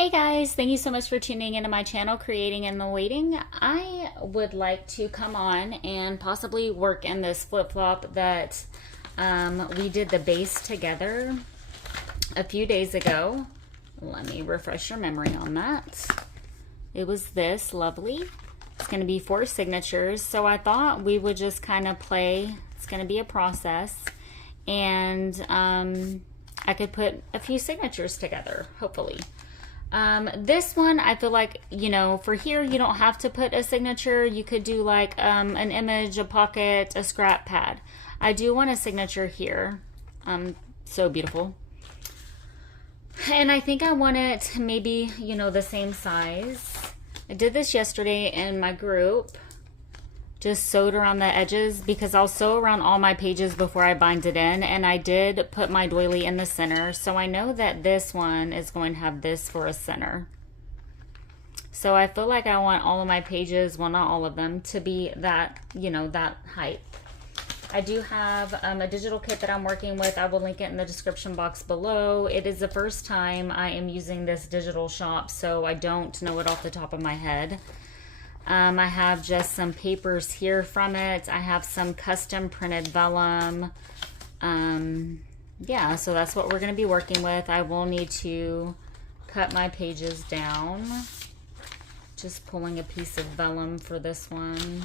Hey guys, thank you so much for tuning into my channel, Creating in the Waiting. I would like to come on and possibly work in this flip-flop that we did the base together a few days ago. Let me refresh your memory on that. It was this lovely. It's going to be 4 signatures, so I thought we would just kind of play. It's going to be a process, and I could put a few signatures together, hopefully. This one, I feel like, for here, you don't have to put a signature. You could do like an image, a pocket, a scrap pad. I do want a signature here. So beautiful. And I think I want it maybe, the same size. I did this yesterday in my group. Just sewed around the edges because I'll sew around all my pages before I bind it in, and I did put my doily in the center, so I know that this one is going to have this for a center. So I feel like I want all of my pages, well, not all of them, to be that, that height. I do have a digital kit that I'm working with. I will link it in the description box below. It is the first time I am using this digital shop, so I don't know it off the top of my head. I have just some papers here from it. I have some custom printed vellum. Yeah, so that's what we're going to be working with. I will need to cut my pages down. Just pulling a piece of vellum for this one.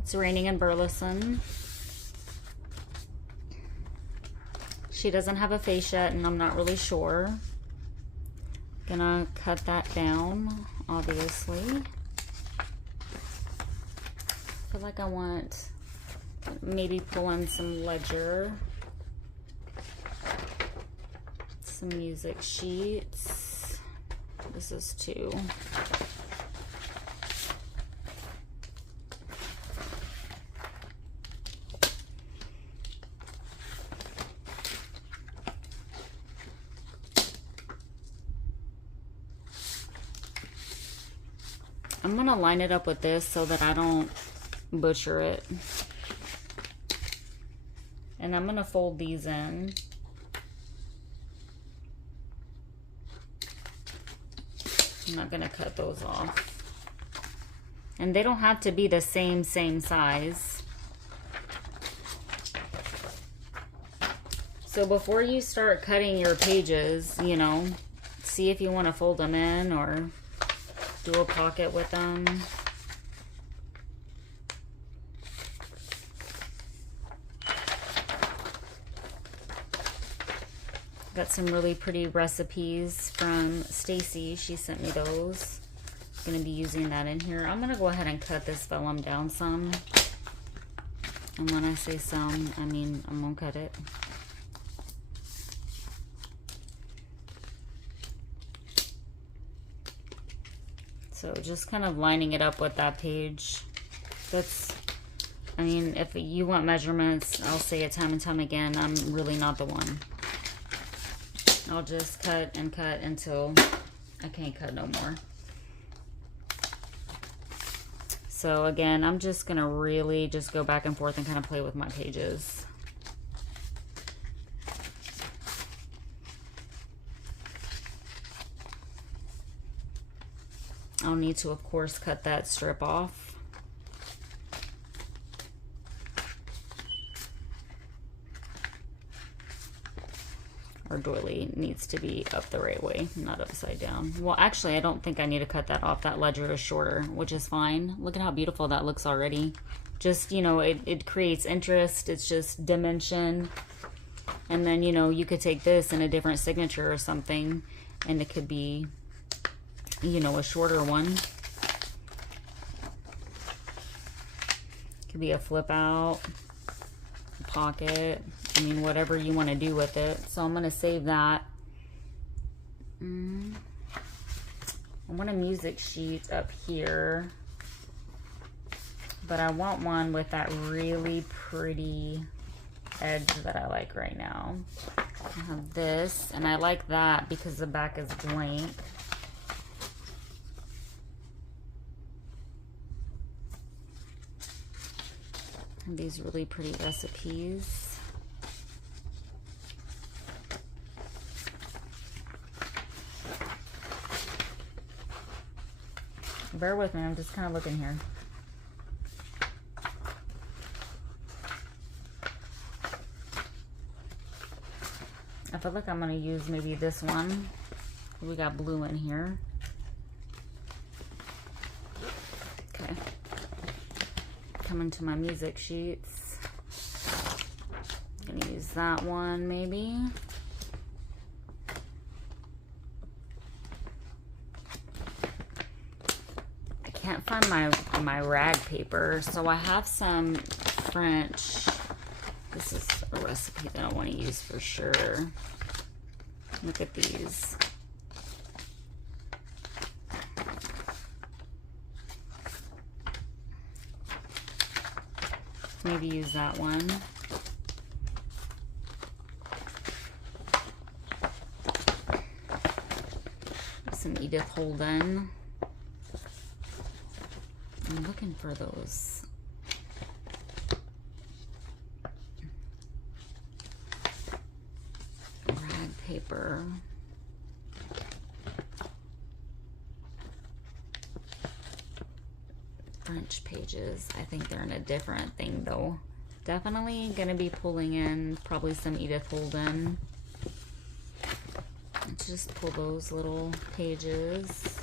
It's raining in Burleson. She doesn't have a face yet, and I'm not really sure. Gonna cut that down, obviously. I feel like I want maybe pull in some ledger, some music sheets. This is 2. I'm gonna line it up with this so that I don't butcher it. And I'm gonna fold these in. I'm not gonna cut those off. And they don't have to be the same size. So before you start cutting your pages, see if you want to fold them in or do a pocket with them. Got some really pretty recipes from Stacy. She sent me those. I'm gonna be using that in here. I'm gonna go ahead and cut this vellum down some. And when I say some, I mean I'm gonna cut it. So just kind of lining it up with that page. If you want measurements, I'll say it time and time again, I'm really not the one. I'll just cut and cut until I can't cut no more. So again, I'm just gonna really just go back and forth and kind of play with my pages. I'll need to, of course, cut that strip off. Our doily needs to be up the right way, not upside down. Well, actually, I don't think I need to cut that off. That ledger is shorter, which is fine. Look at how beautiful that looks already. Just, it creates interest. It's just dimension. And then, you could take this in a different signature or something, and it could be a shorter one. Could be a flip out, a pocket, whatever you want to do with it. So I'm going to save that. I want a music sheet up here, but I want one with that really pretty edge that I like right now. I have this, and I like that because the back is blank. And these really pretty recipes. bear with me. I'm just kind of looking here. I feel like I'm going to use maybe this one. We got blue in here. Okay. Coming to my music sheets. I'm going to use that one maybe. I can't find my rag paper, so I have some French. This is a recipe that I want to use for sure. Look at these. Maybe use that one. Some Edith Holden. I'm looking for those. Rag paper. French pages. I think they're in a different thing though. Definitely gonna be pulling in probably some Edith Holden. Let's just pull those little pages.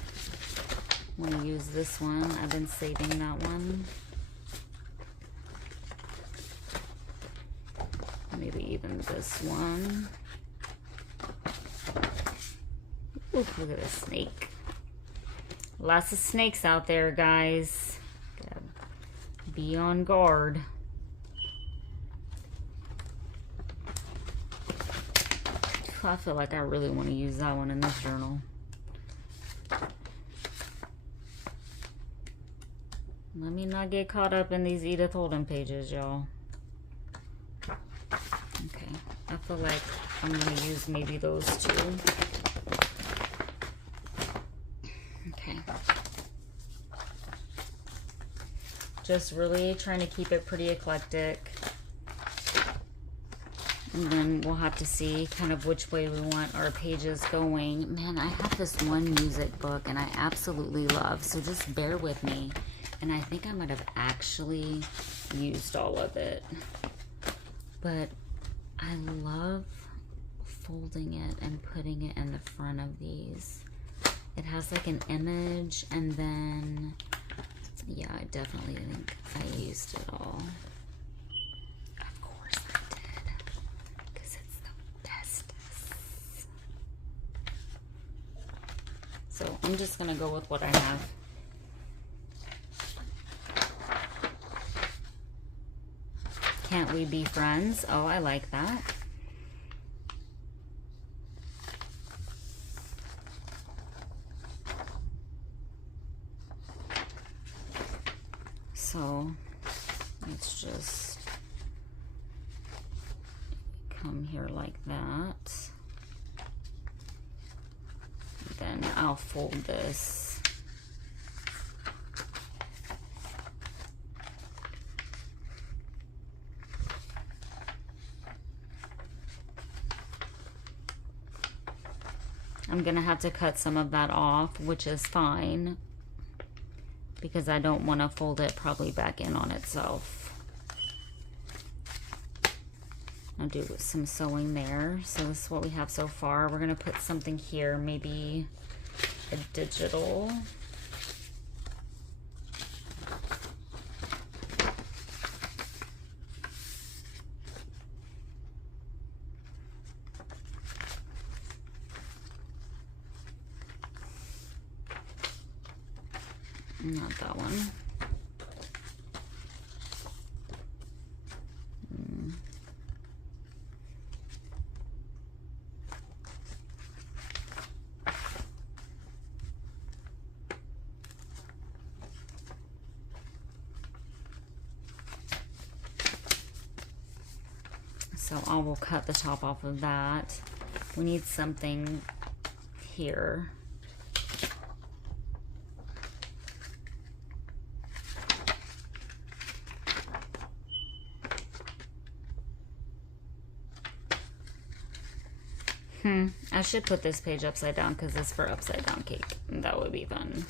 I'm gonna use this one. I've been saving that one. Maybe even this one. Ooh, look at this snake. Lots of snakes out there, guys. Gotta be on guard. I feel like I really want to use that one in this journal. Let me not get caught up in these Edith Holden pages, y'all. Okay, I feel like I'm going to use maybe those two. Okay. Just really trying to keep it pretty eclectic. And then we'll have to see kind of which way we want our pages going. Man, I have this one music book and I absolutely love, so just bear with me. And I think I might have actually used all of it. But I love folding it and putting it in the front of these. It has like an image, and then, yeah, I definitely think I used it all. Of course I did, because it's the bestest. So I'm just gonna go with what I have. Can't we be friends? Oh, I like that. So let's just come here like that. Then I'll fold this. I'm gonna have to cut some of that off, which is fine, because I don't want to fold it probably back in on itself. I'll do some sewing there. So this is what we have so far. We're gonna put something here, maybe a digital. Not that one. So I will cut the top off of that. We need something here. I should put this page upside down because it's for upside down cake. That would be fun.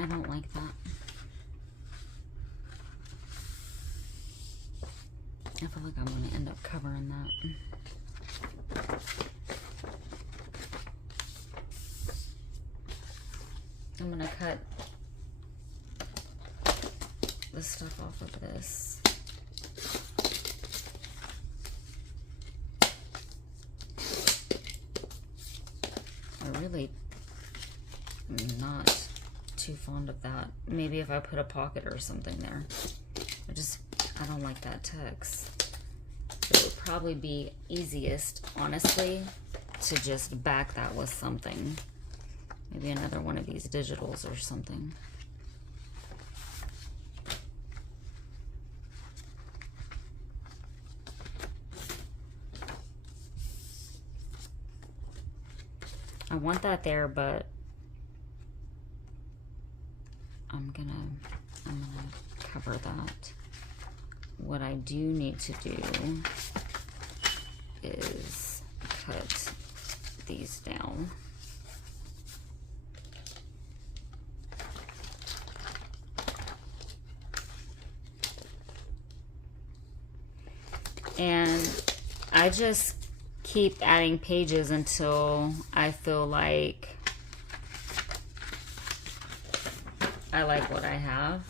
I don't like that. I feel like I'm going to end up covering that. I'm going to cut the stuff off of this. I really am not too fond of that. Maybe if I put a pocket or something there. I don't like that text. It would probably be easiest, honestly, to just back that with something. Maybe another one of these digitals or something. I want that there, but I'm gonna cover that. What I do need to do is cut these down. And I just keep adding pages until I feel like I like what I have.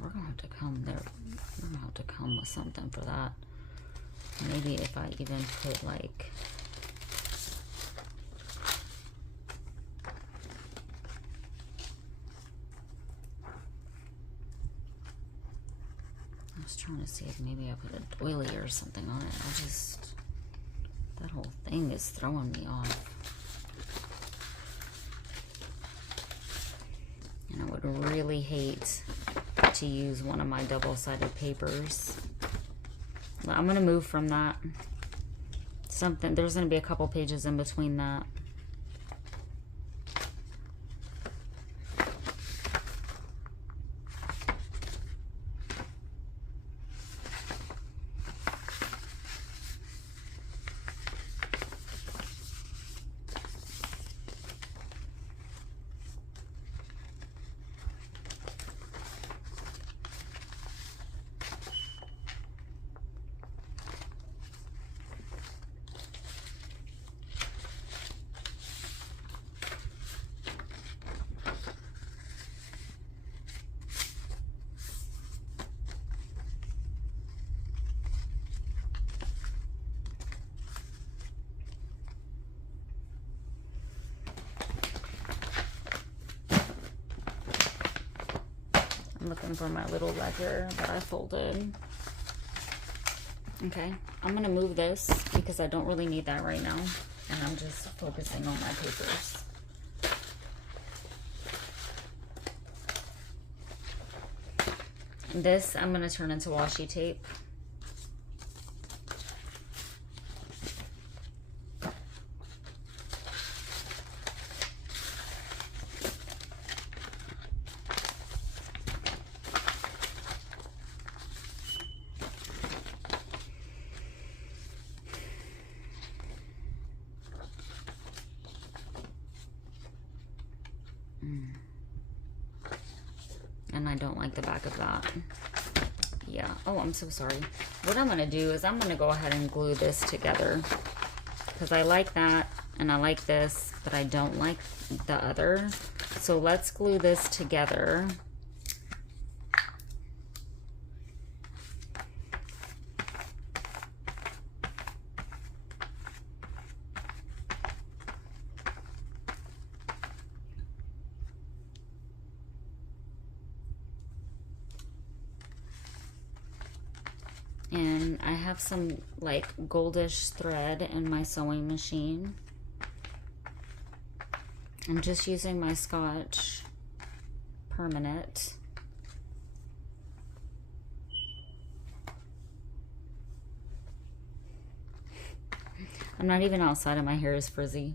We're gonna have to come there. We're gonna have to come with something for that. Maybe if I even put like I was trying to see if maybe I put a doily or something on it. That whole thing is throwing me off. And I would really hate to use one of my double-sided papers. I'm gonna move from that. There's gonna be a couple pages in between that. I'm looking for my little ledger that I folded. Okay, I'm gonna move this because I don't really need that right now. And I'm just focusing on my papers. This I'm gonna turn into washi tape. And I don't like the back of that. Yeah. Oh, I'm so sorry. What I'm going to do is I'm going to go ahead and glue this together. Because I like that and I like this, but I don't like the other. So let's glue this together. And I have some like goldish thread in my sewing machine. I'm just using my Scotch Permanent. I'm not even outside and my hair is frizzy.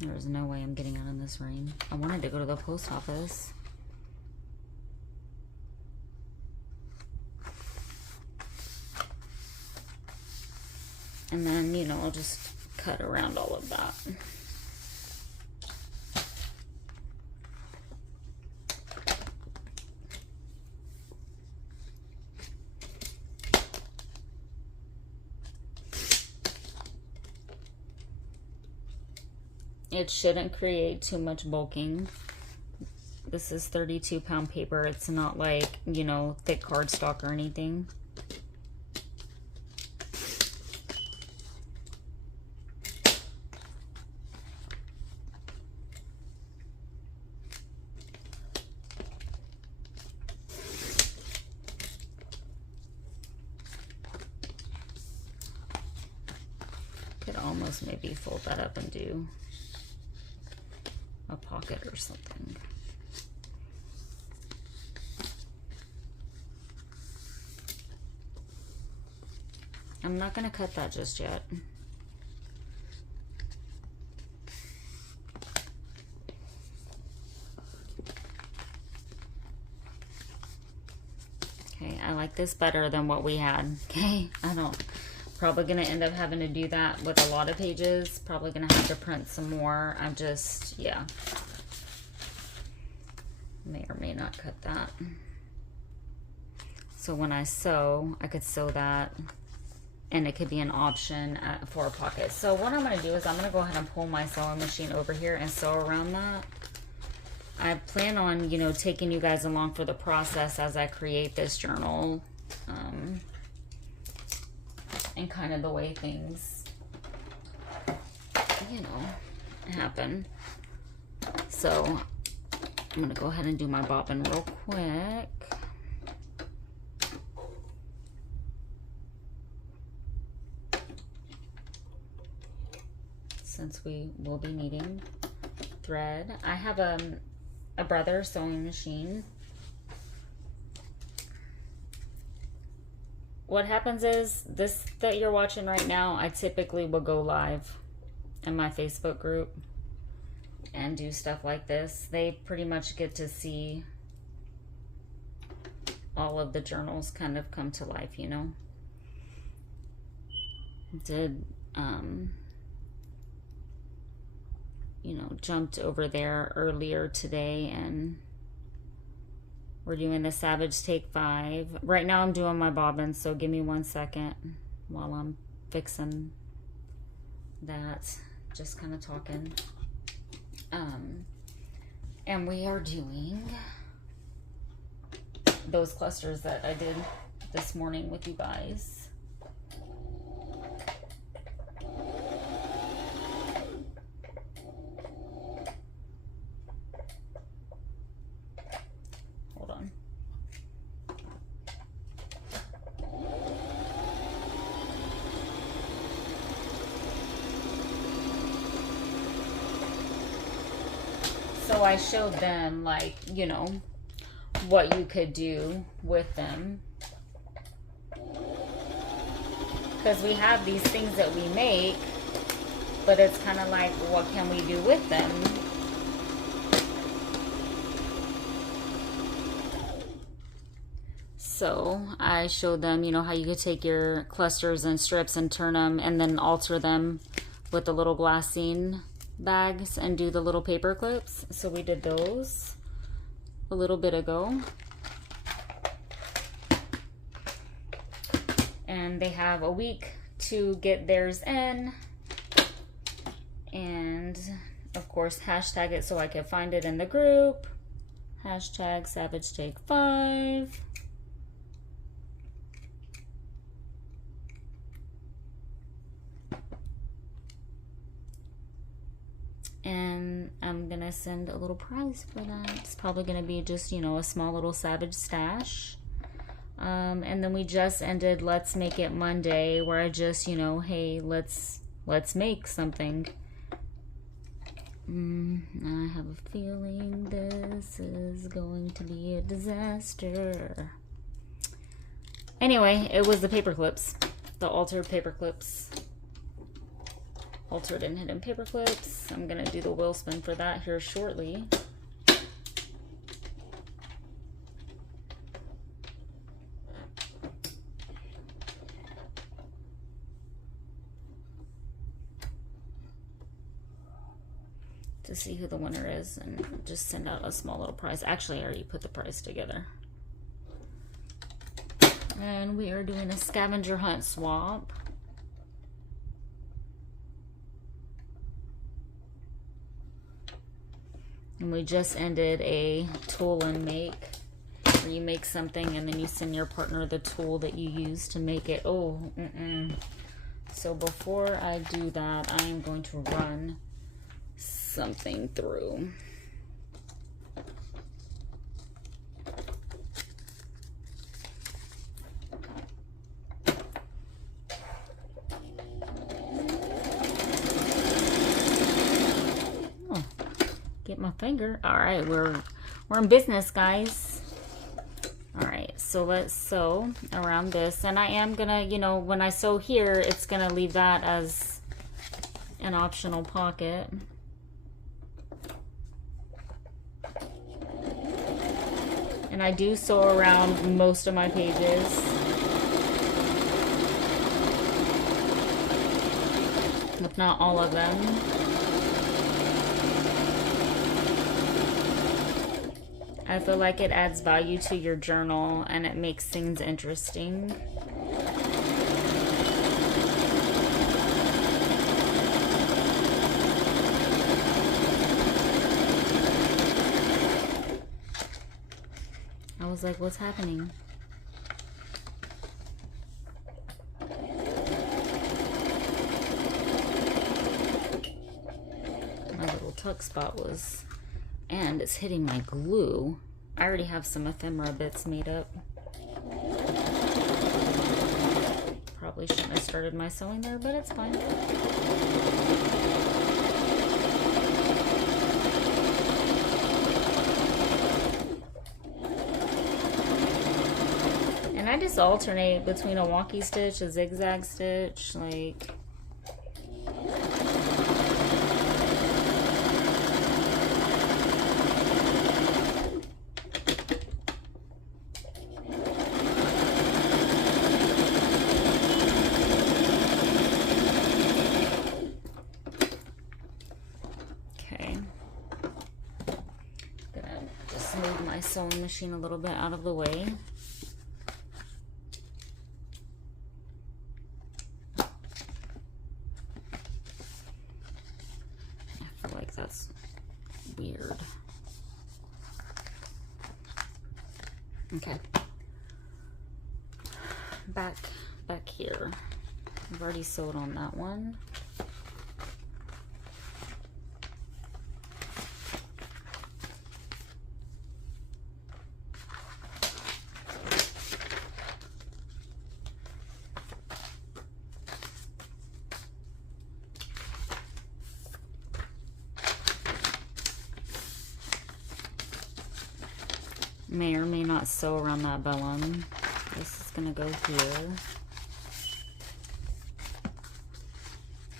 There's no way I'm getting out in this rain. I wanted to go to the post office. And then, you know, I'll just cut around all of that. It shouldn't create too much bulking. This is 32-pound paper. It's not like, you know, thick cardstock or anything. Could almost maybe fold that up and do a pocket or something. I'm not going to cut that just yet. Okay, I like this better than what we had. Okay, probably going to end up having to do that with a lot of pages. Probably going to have to print some more. I'm just, yeah. May or may not cut that. So when I sew, I could sew that and it could be an option for a pocket. So what I'm going to do is I'm going to go ahead and pull my sewing machine over here and sew around that. I plan on, you know, taking you guys along for the process as I create this journal. And kind of the way things, you know, happen. So I'm going to go ahead and do my bobbin real quick. Since we will be needing thread. I have a Brother sewing machine. What happens is, this that you're watching right now, I typically will go live in my Facebook group and do stuff like this. They pretty much get to see all of the journals kind of come to life, you know. Did, you know, jumped over there earlier today and we're doing the Savage Take 5. Right now I'm doing my bobbin, so give me 1 second while I'm fixing that. Just kind of talking. And we are doing those clusters that I did this morning with you guys. So I showed them, like, you know, what you could do with them. Because we have these things that we make, but it's kind of like, what can we do with them? So I showed them, you know, how you could take your clusters and strips and turn them and then alter them with the little glassine bags and do the little paper clips. So we did those a little bit ago. And they have a week to get theirs in. And of course, hashtag it so I can find it in the group. Hashtag Savage Take 5. And I'm gonna send a little prize for that. It's probably gonna be just, you know, a small little Savage stash. And then we just ended Let's Make It Monday, where I just, you know, hey, let's make something. I have a feeling this is going to be a disaster. Anyway, it was the paper clips, the altered paper clips. Altered and hidden paper clips. I'm gonna do the wheel spin for that here shortly. To see who the winner is and just send out a small little prize. Actually, I already put the prize together. And we are doing a scavenger hunt swap. And we just ended a tool and make, where you make something and then you send your partner the tool that you use to make it. Oh, So before I do that, I am going to run something through. Oh, get my finger. All right, we're in business, guys. All right, so let's sew around this, and I am gonna, you know, when I sew here, it's gonna leave that as an optional pocket. And I do sew around most of my pages. If not all of them. I feel like it adds value to your journal and it makes things interesting. I was like, what's happening? My little tuck spot was, and it's hitting my glue. I already have some ephemera bits made up. Probably shouldn't have started my sewing there, but it's fine. And I just alternate between a wonky stitch, a zigzag stitch, like... Sewing machine a little bit out of the way. I feel like that's weird. Okay. Back here. I've already sewed on that one. May or may not sew around that vellum. This is gonna go here.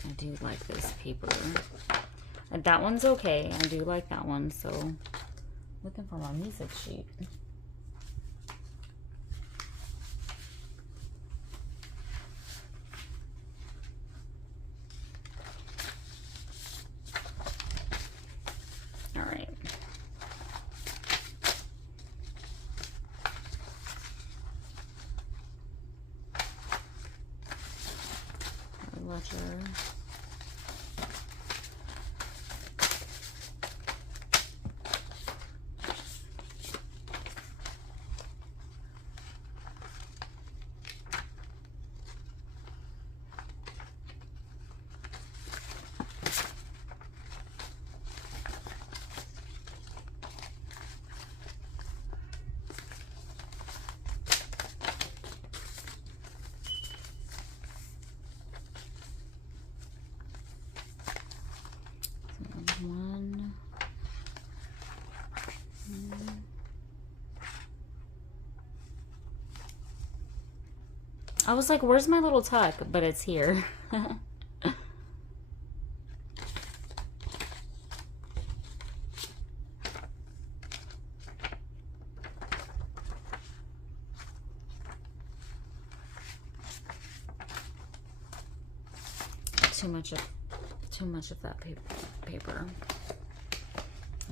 I do like this paper. And that one's okay. I do like that one, so looking for my music sheet. I was like, where's my little tuck? But it's here. Too much of that paper.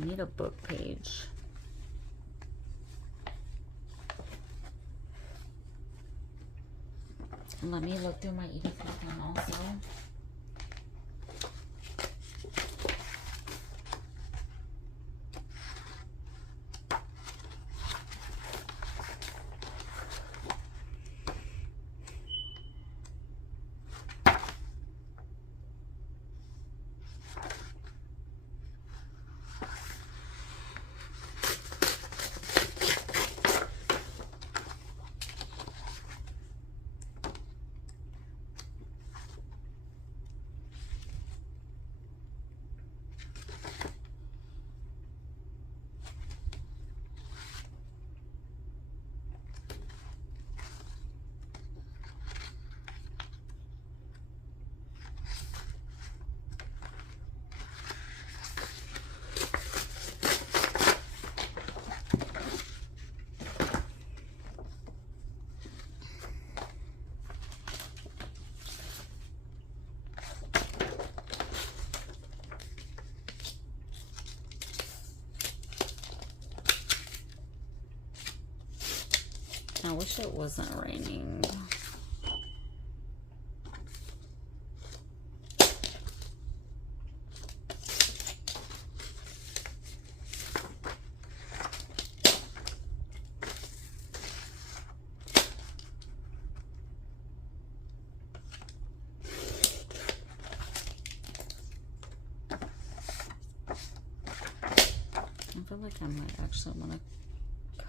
I need a book page. Let me look through my Edith one also. I wish it wasn't raining. I feel like I might actually want to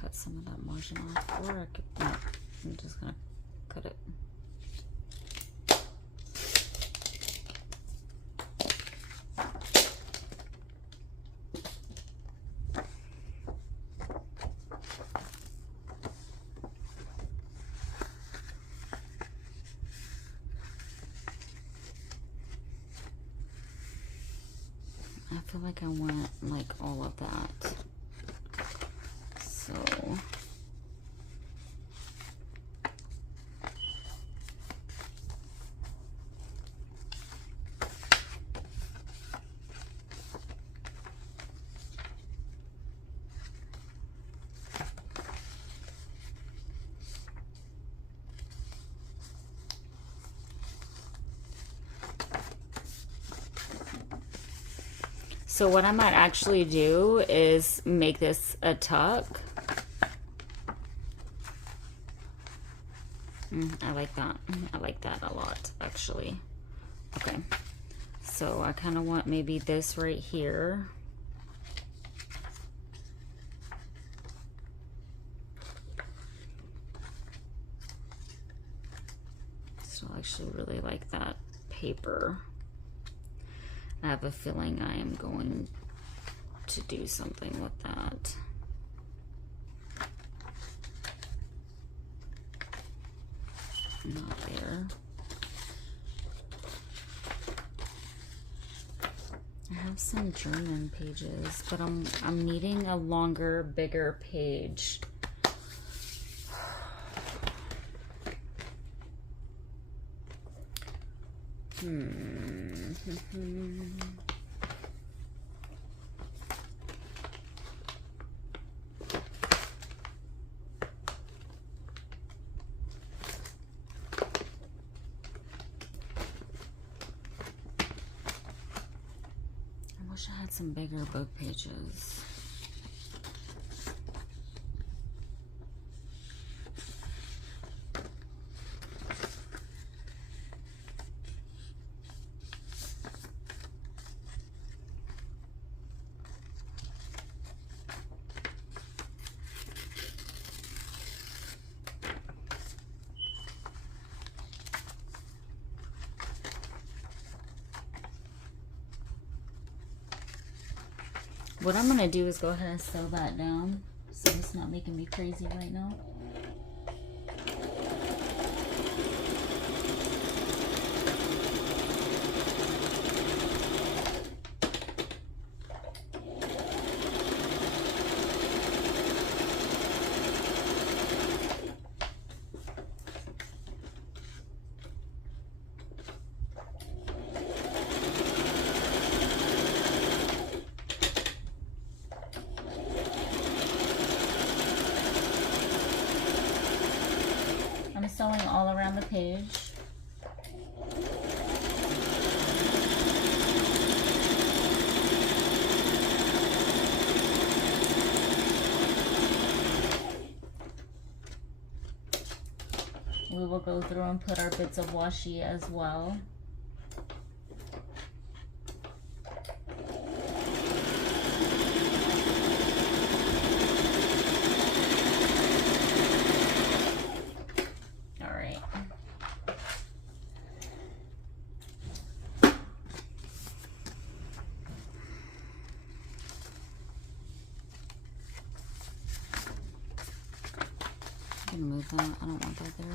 cut some of that margin off, or I could not. I'm just gonna cut it. I feel like I want like all of that. So So what I might actually do is make this a tuck. I like that. I like that a lot, actually. Okay. So I kind of want maybe this right here. So I actually really like that paper. I have a feeling I am going to do something with that. Not there. I have some German pages, but I'm needing a longer, bigger page. I wish I had some bigger book pages. What I'm going to do is go ahead and sew that down so it's not making me crazy right now. sewing all around the page. We will go through and put our bits of washi as well. All right. I'm gonna move that. I don't want that there.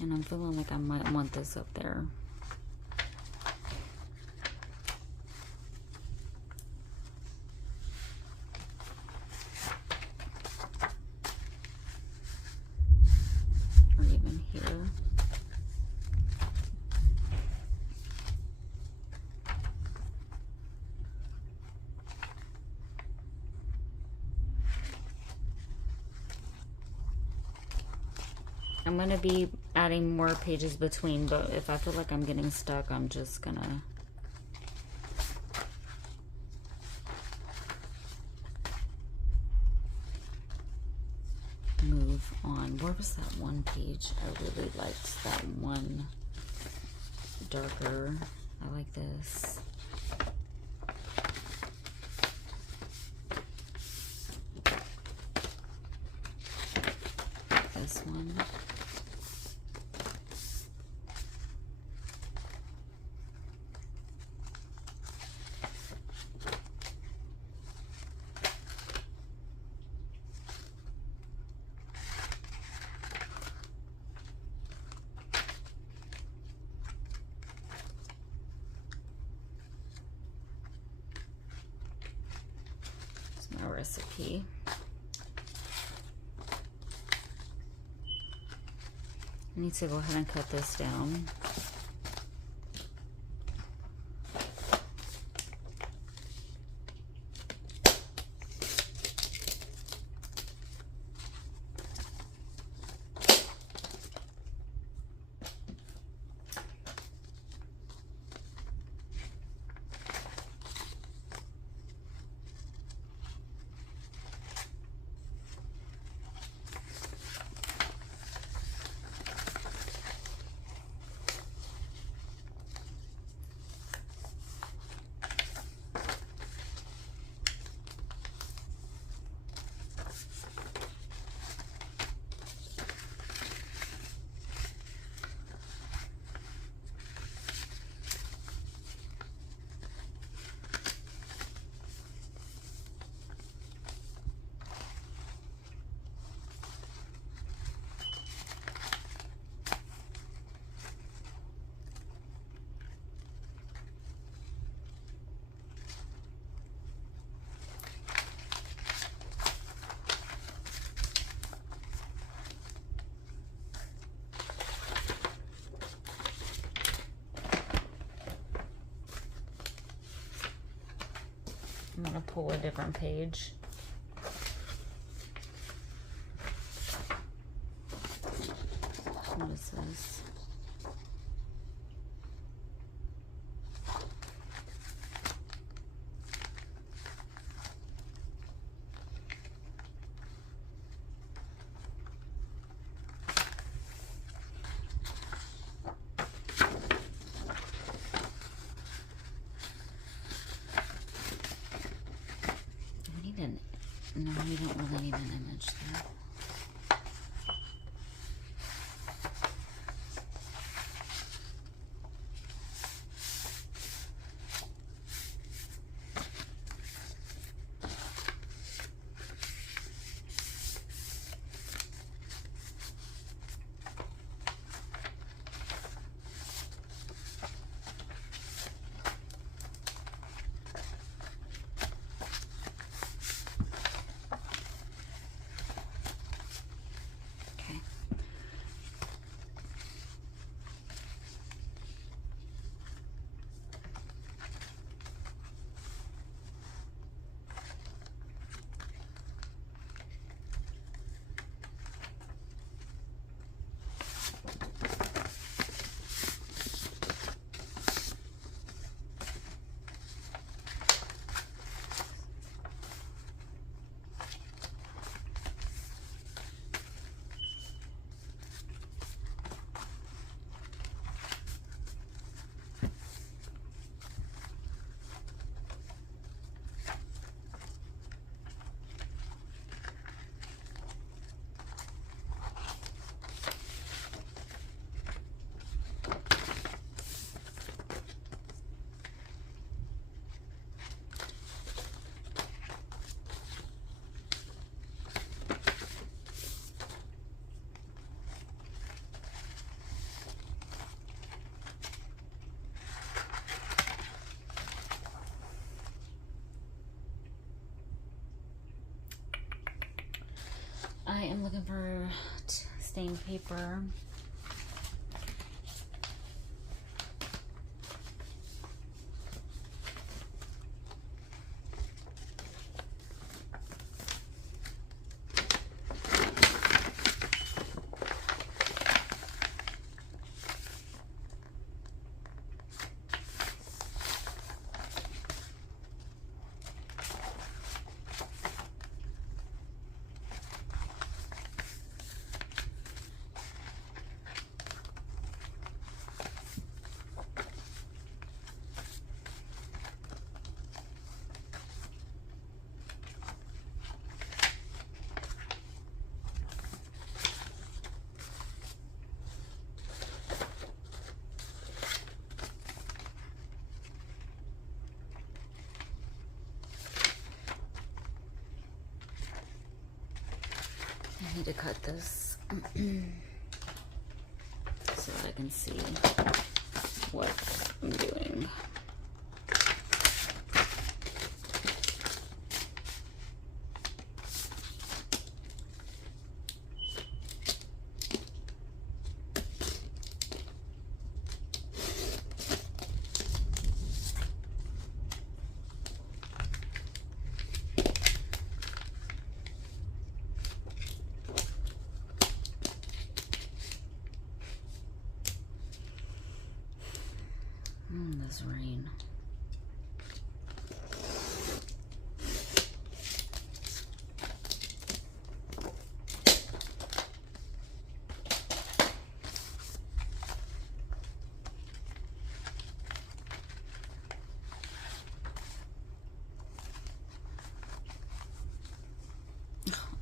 And I'm feeling like I might want this up there. Or even here. I'm going to be adding more pages between, but if I feel like I'm getting stuck, I'm just going to move on. Where was that one page? I really liked that one darker. I like this. This one. My recipe. I need to go ahead and cut this down. I'm going to pull a different page. What is this? No, we don't really need an image there. I am looking for stained paper. I need to cut this so that I can see what I'm doing. This rain.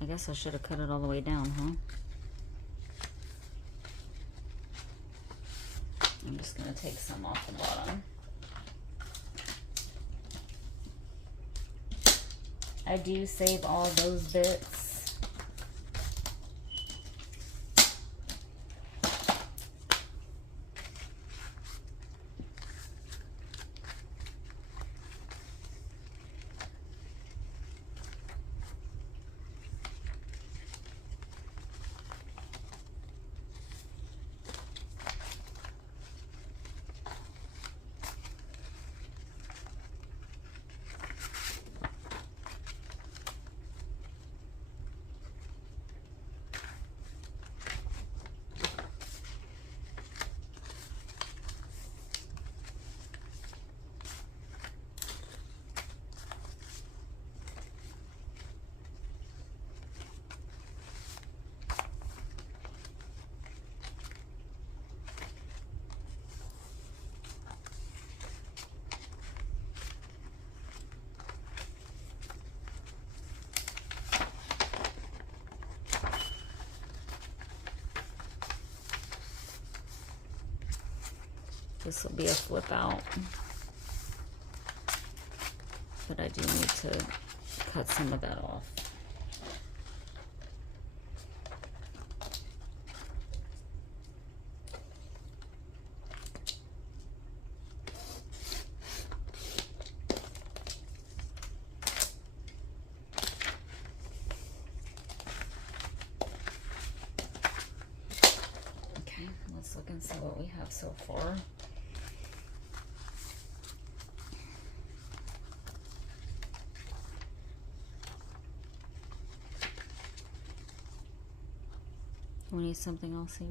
I guess I should have cut it all the way down, huh? I'm just going to take some off the bottom. I do save all those bits. This will be a flip out, but I do need to cut some of that off. Okay, let's look and see what we have so far. We need something else here.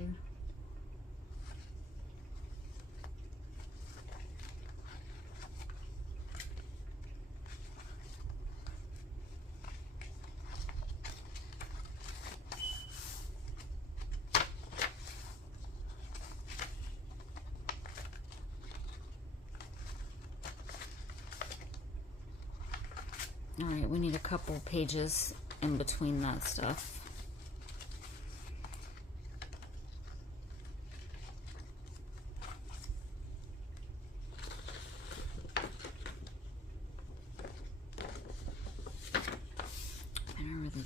All right, we need a couple pages in between that stuff.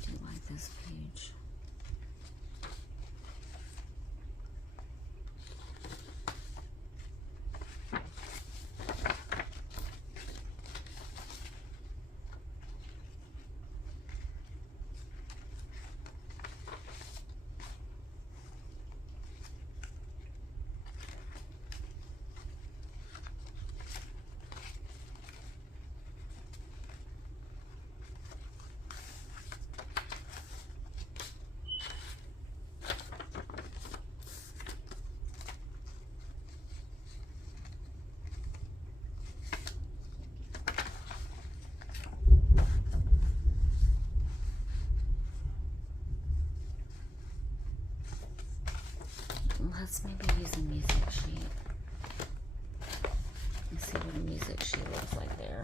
Do like this page. Let's maybe use a music sheet. Let's see what a music sheet looks like there.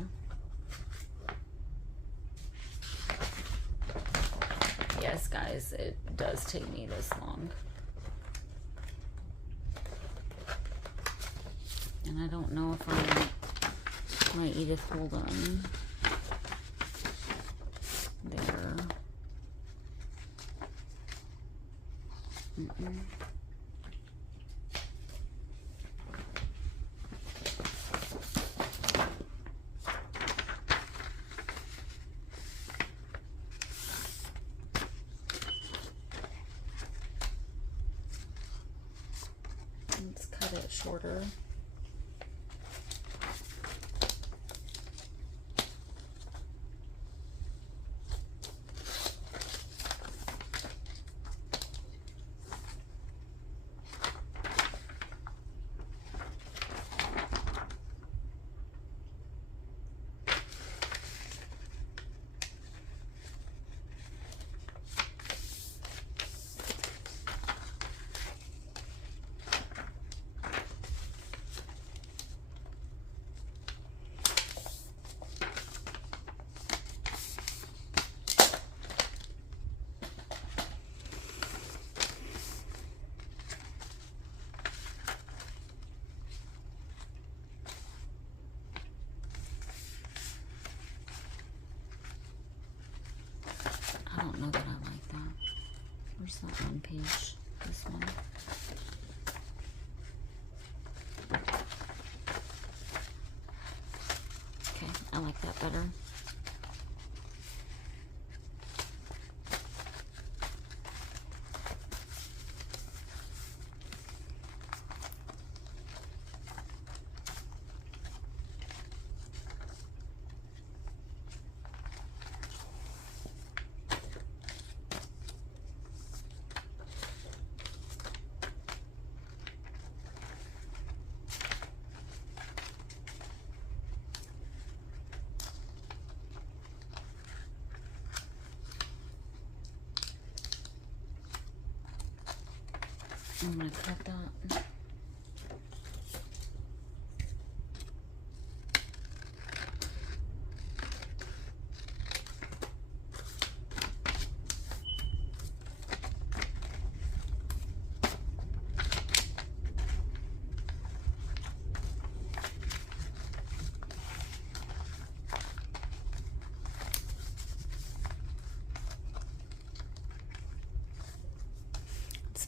Yes, guys, it does take me this long. And I don't know if I might Edith Holden there. Let's cut it shorter. I don't know that I like that. Where's that one page? This one. Okay, I like that better. I'm going to cut that.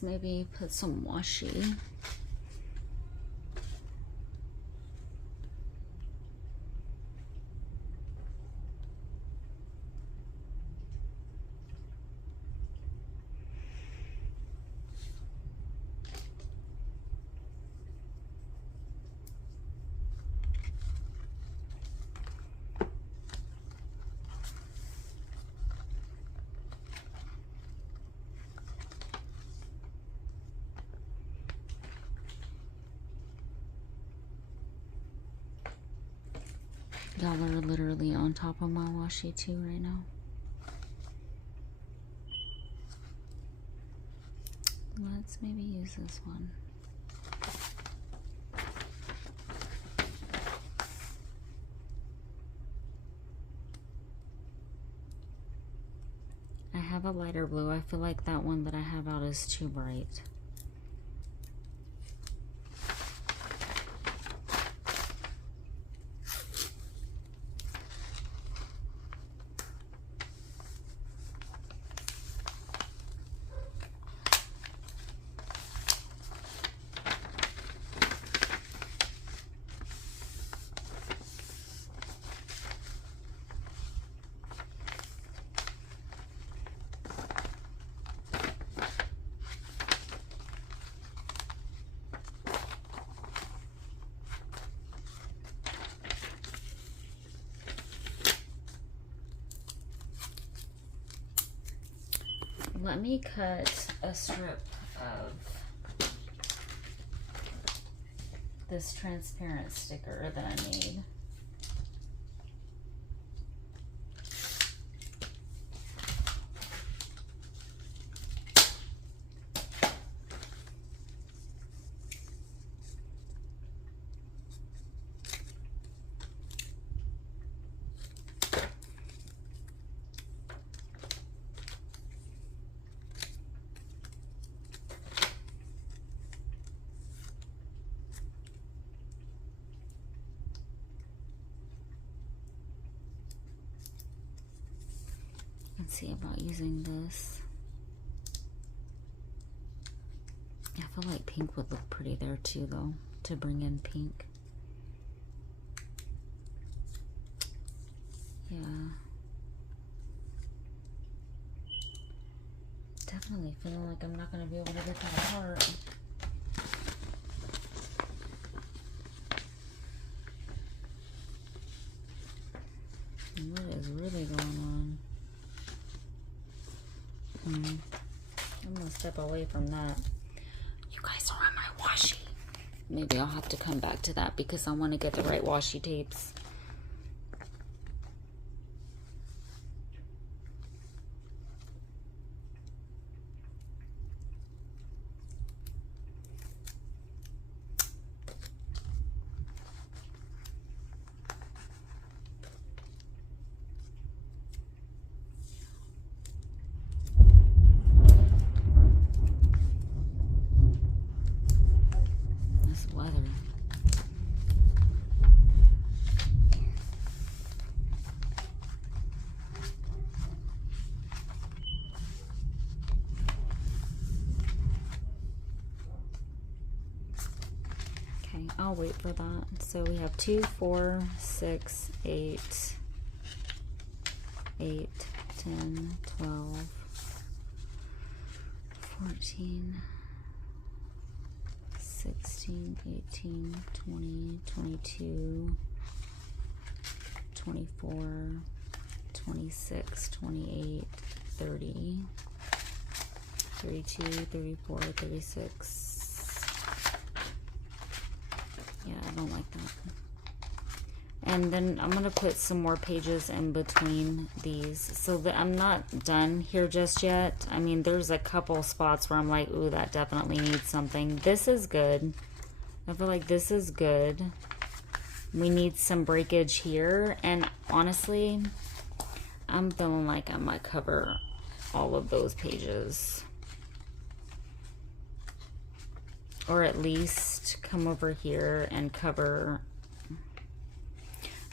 Maybe put some washi. Y'all are literally on top of my washi too right now. Let's maybe use this one. I have a lighter blue. I feel like that one that I have out is too bright. Let me cut a strip of this transparent sticker that I made. Let's see about using this. I feel like pink would look pretty there too, though, to bring in pink. Yeah. Definitely feeling like I'm not going to be able to get that apart. What is really going on? I'm going to step away from that. You guys are on my washi. Maybe I'll have to come back to that because I want to get the right washi tapes. I'll wait for that. So we have 2, 4, 6, 8, 8, 10, 12, 14, 16, 18, 20, 22, 24, 26, 28, 30, 32, 34, 36. Yeah, I don't like that. And then I'm going to put some more pages in between these so that I'm not done here just yet. I mean, there's a couple spots where I'm like, ooh, that definitely needs something. This is good. I feel like this is good. We need some breakage here. And honestly, I'm feeling like I might cover all of those pages. Or at least come over here and cover.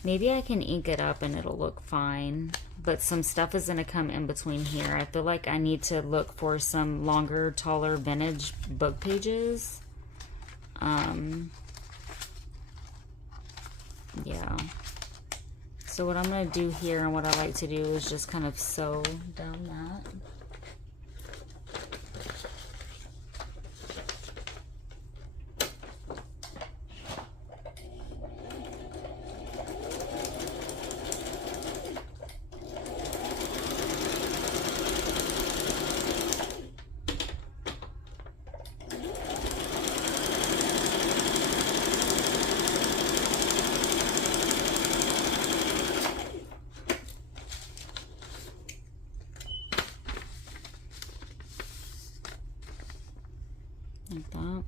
Maybe I can ink it up and it'll look fine. But some stuff is going to come in between here. I feel like I need to look for some longer, taller vintage book pages. Yeah. So what I'm going to do here and what I like to do is just kind of sew down that. Like that.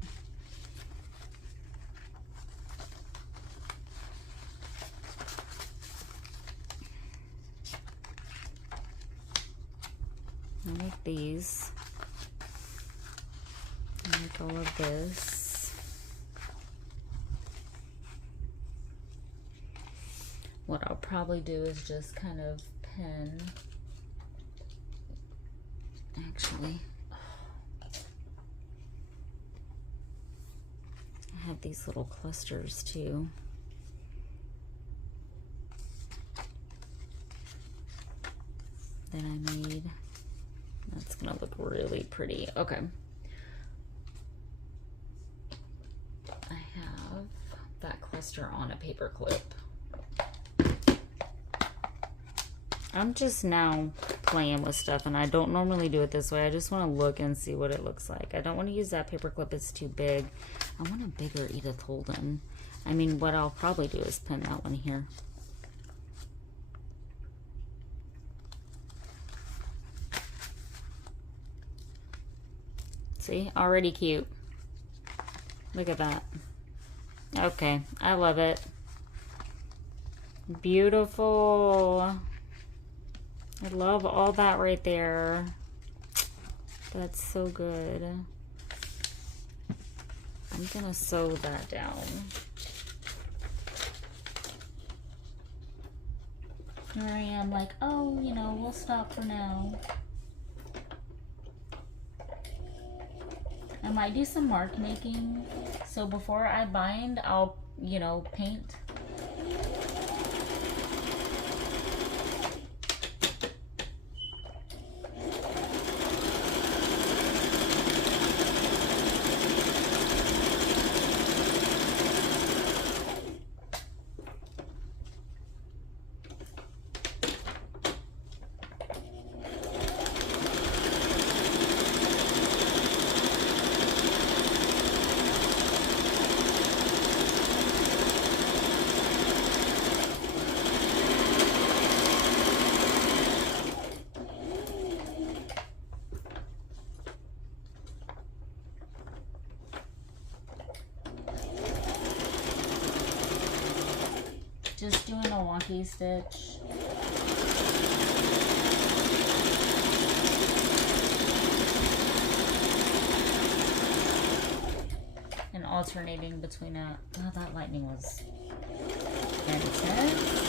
I like these. I like all of this. What I'll probably do is just kind of pin. Actually, I have these little clusters too. That I made. That's gonna look really pretty. Okay. I have that cluster on a paper clip. I'm just now playing with stuff, and I don't normally do it this way. I just want to look and see what it looks like. I don't want to use that paper clip. It's too big. I want a bigger Edith Holden. I mean, what I'll probably do is pin that one here. See? Already cute. Look at that. Okay. I love it. Beautiful. I love all that right there. That's so good. I'm gonna sew that down. Here I am like, oh, you know, we'll stop for now. I might do some mark making. So before I bind, I'll, you know, paint. Just doing a wonky stitch. And alternating between a, oh, that lightning was intense.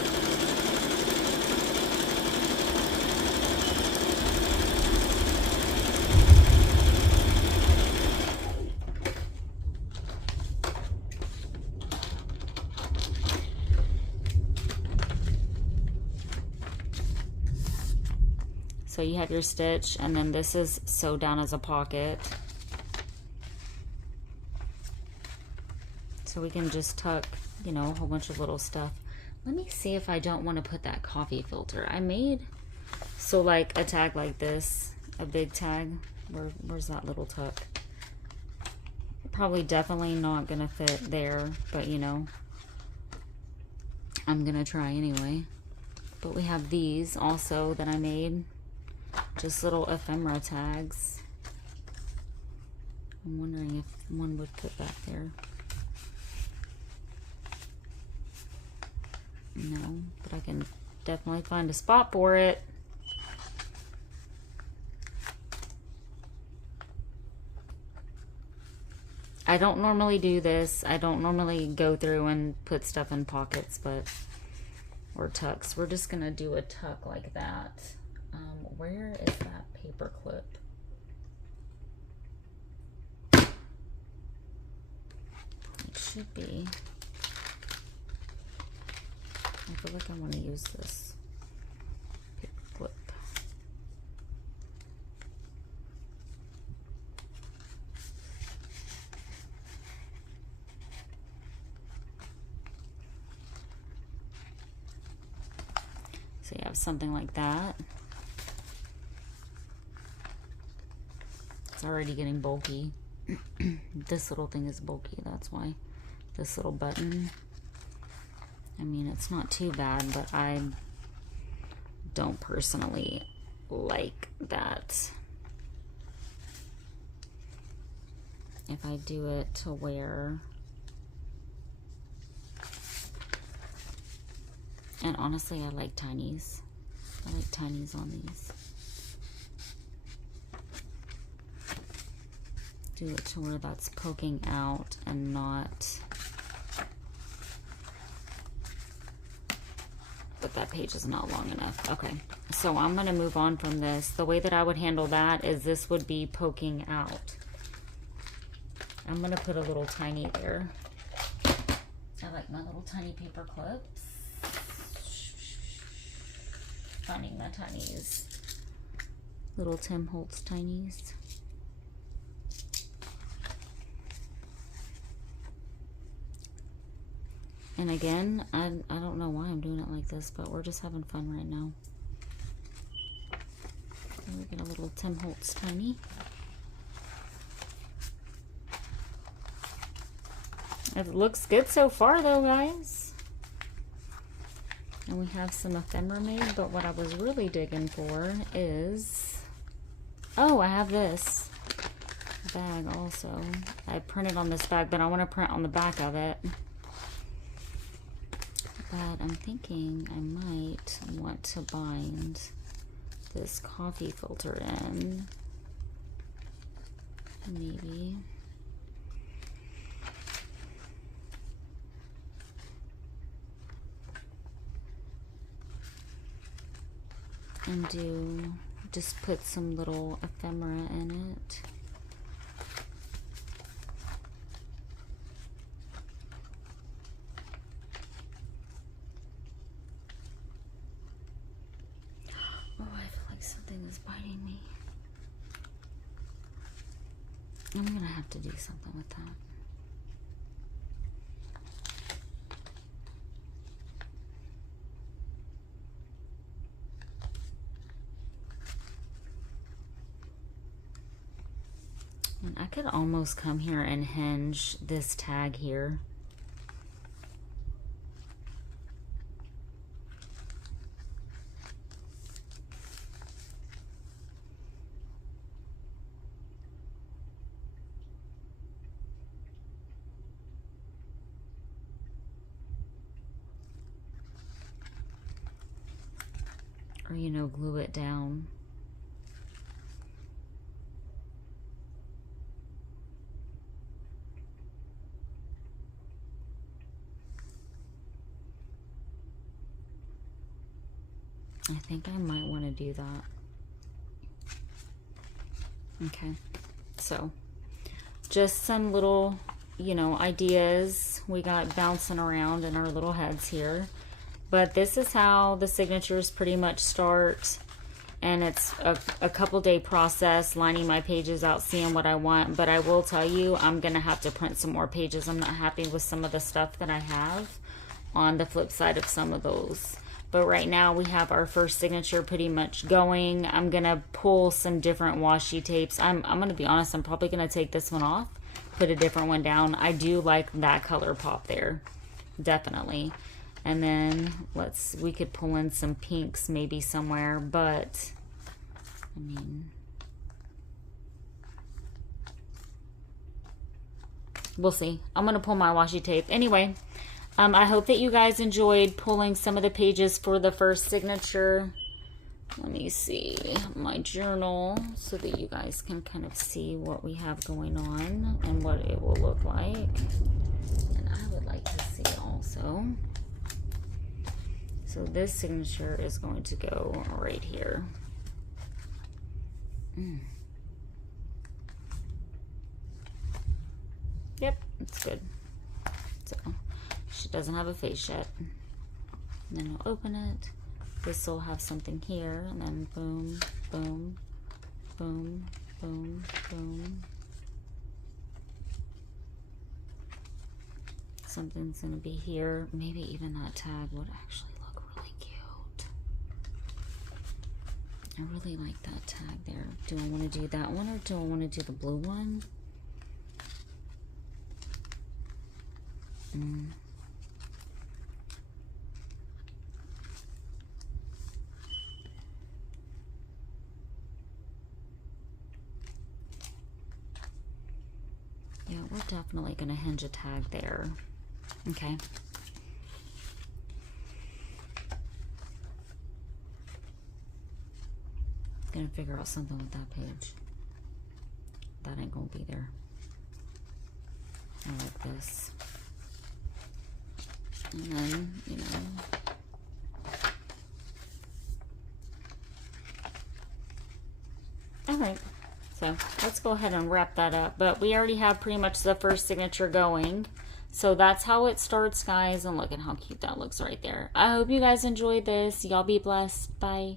So you have your stitch, and then this is sewed down as a pocket. So we can just tuck, you know, a whole bunch of little stuff. Let me see if I don't want to put that coffee filter. I made, so like a tag like this, a big tag. Where's that little tuck? Probably definitely not gonna fit there, but you know, I'm gonna try anyway. But we have these also that I made. Just little ephemera tags. I'm wondering if one would fit back there. No, but I can definitely find a spot for it. I don't normally do this. I don't normally go through and put stuff in pockets, but, or tucks. We're just gonna do a tuck like that. Where is that paper clip? It should be. I feel like I want to use this paper clip. So you have something like that. It's already getting bulky. This little thing is bulky, that's why. This little button. I mean, it's not too bad, but I don't personally like that. If I do it to where, and honestly, I like tinies. I like tinies on these. Do it to where that's poking out and not, but that page is not long enough. Okay, so I'm going to move on from this. The way that I would handle that is this would be poking out. I'm going to put a little tiny there. I like my little tiny paper clips. Finding my tinies. Little Tim Holtz tinies. And again, I don't know why I'm doing it like this, but we're just having fun right now. And we get a little Tim Holtz tiny. It looks good so far though, guys. And we have some ephemera made, but what I was really digging for is, oh, I have this bag also. I printed on this bag, but I want to print on the back of it. But I'm thinking I might want to bind this coffee filter in. Maybe. and just put some little ephemera in it. Oh, I feel like something is biting me. I'm gonna have to do something with that. And I could almost come here and hinge this tag here. Or, you know, glue it down. I think I might want to do that. Okay, so just some little, you know, ideas we got bouncing around in our little heads here. But this is how the signatures pretty much start. And it's a couple day process, lining my pages out, seeing what I want. But I will tell you, I'm going to have to print some more pages. I'm not happy with some of the stuff that I have on the flip side of some of those. But right now we have our first signature pretty much going. I'm going to pull some different washi tapes. I'm going to be honest, I'm probably going to take this one off, put a different one down. I do like that color pop there, definitely. And then we could pull in some pinks maybe somewhere, but I mean, we'll see. I'm going to pull my washi tape. Anyway, I hope that you guys enjoyed pulling some of the pages for the first signature. Let me see my journal so that you guys can kind of see what we have going on and what it will look like. And I would like to see also. So this signature is going to go right here. Yep, it's good. So she doesn't have a face yet. And then we'll open it. This will have something here, and then boom, boom, boom, boom, boom. Something's gonna be here. Maybe even that tag would actually look really cute. I really like that tag there. Do I want to do that one or do I want to do the blue one? Yeah, we're definitely going to hinge a tag there. Okay. Gonna figure out something with that page. That ain't gonna be there. I like this. And then, you know, all right, so let's go ahead and wrap that up. But we already have pretty much the first signature going. So that's how it starts, guys. And look at how cute that looks right there. I hope you guys enjoyed this. Y'all be blessed. Bye.